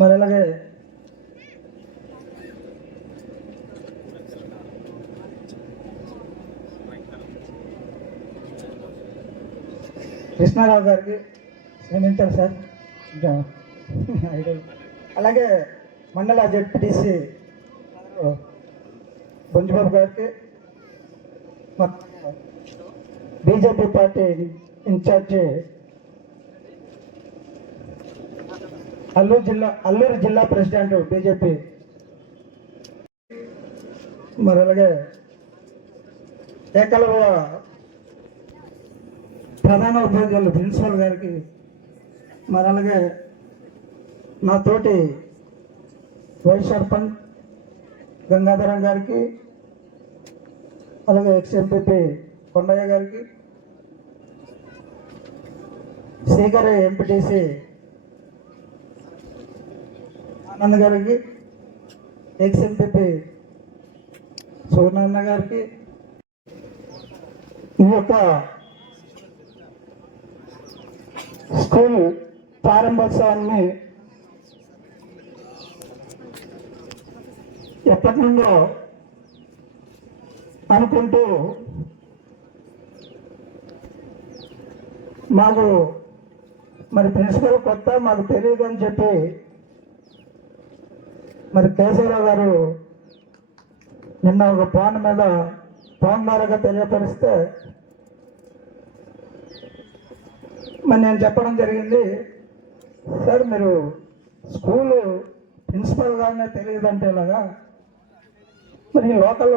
మరి అలాగే కృష్ణారావు గారికి క్షమించాలి సార్, అలాగే మండల జెడ్పీటీసీ బొంజుబాబు గారికి, బీజేపీ పార్టీ ఇన్ఛార్జి అల్లూరు జిల్లా ప్రెసిడెంట్ బీజేపీ, మరి అలాగే ఏకలవ్య ప్రధాన ఉపాధ్యాయులు ప్రిన్సిపల్ గారికి, మరి అలాగే నా తోటి వైస్ సర్పంచ్ గంగాధరం గారికి, అలాగే ఎక్స్-ఎంపీపీ కొండయ్య గారికి, శ్రీకర్ ఎంపీటీసీ ఆనంద్ గారికి, ఎక్స్-ఎంపీపీ సూర్యనారాయణ గారికి, ఈ యొక్క స్కూల్ ప్రారంభోత్సవాన్ని ఎప్పటి నుండో అనుకుంటూ మాకు మరి ప్రిన్సిపల్ కొత్త, మాకు తెలియదు అని చెప్పి మరి కేశవరావు గారు నిన్న ఒక ఫోన్ ద్వారా తెలియపరిస్తే మరి నేను చెప్పడం జరిగింది, సార్ మీరు స్కూలు ప్రిన్సిపల్ గారినే తెలియదంటే ఇలాగా, మరి లోకల్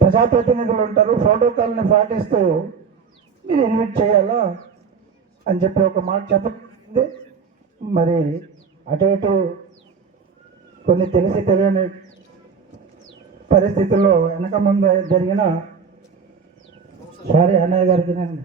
ప్రజాప్రతినిధులు ఉంటారు, ప్రోటోకాల్ని పాటిస్తూ మీరు ఇన్వైట్ చేయాలా అని చెప్పి ఒక మాట చెప్పండి. మరి అటు ఇటు కొన్ని తెలిసి తెలియని పరిస్థితుల్లో వెనక ముందు జరిగిన సారీ అన్నయ్య గారికి నేను